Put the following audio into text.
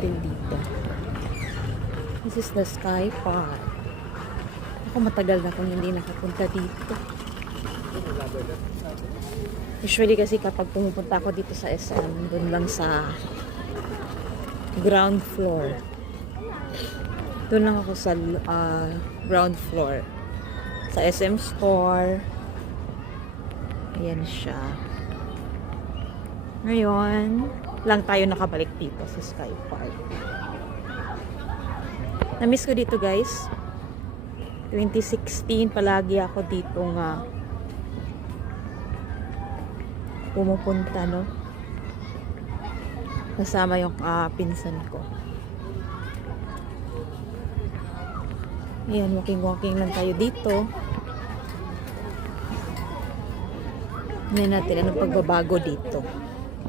natin dito. This is the Sky Park. Ako matagal na kung hindi nakapunta dito. Usually kasi kapag pumupunta ako dito sa SM, dun lang sa ground floor. Doon lang ako sa ground floor. Sa SM store. Ayan siya. Ngayon, lang tayo nakabalik dito sa Sky Park. Na-miss ko dito guys. 2016 palagi ako dito nga pumupunta, no? Kasama yung pinsan ko. Ayan, walking lang tayo dito. Hindi natin anong pagbabago dito.